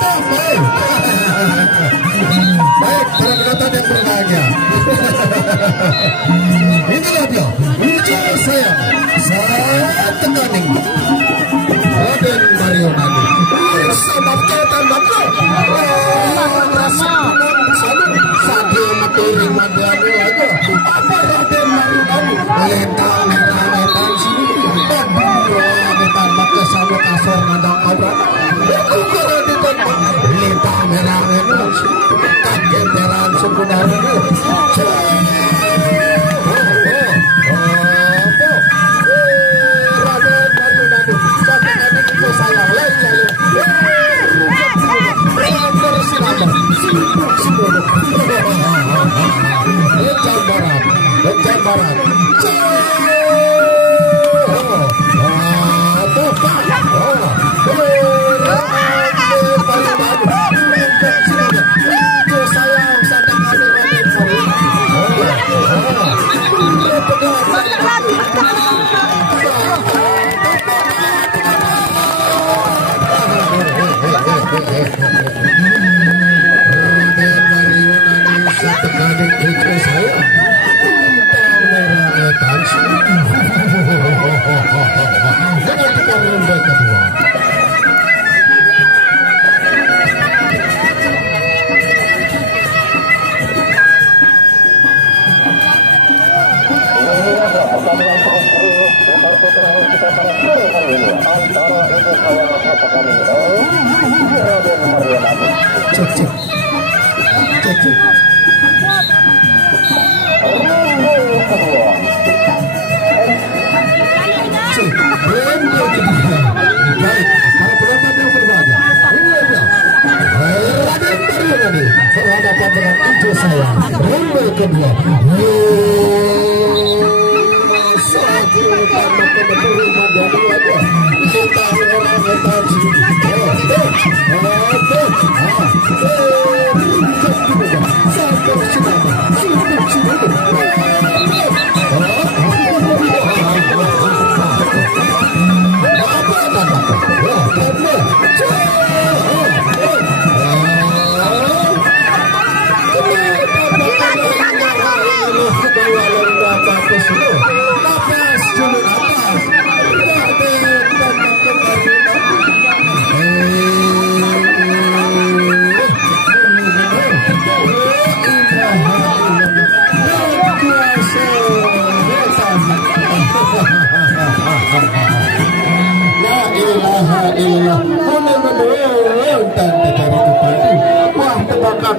Baik, para penonton yang berbahagia. Inilah dia, wujud saya tekaning Raden Mario Nadi. Sama ketan bapak. Sambil maturing madani aja. Apa Raden Mario Nadi? Lentang merah sini. Bentar pakai sama kasar nadang abrak. Lintang merah kakek peran sebenarnya Raden Mario Nadi sampai kami itu saya lain Lecan Barat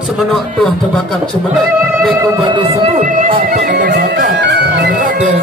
semenok tuh tebakan semenok neko bani sebut apa ada bakat Raden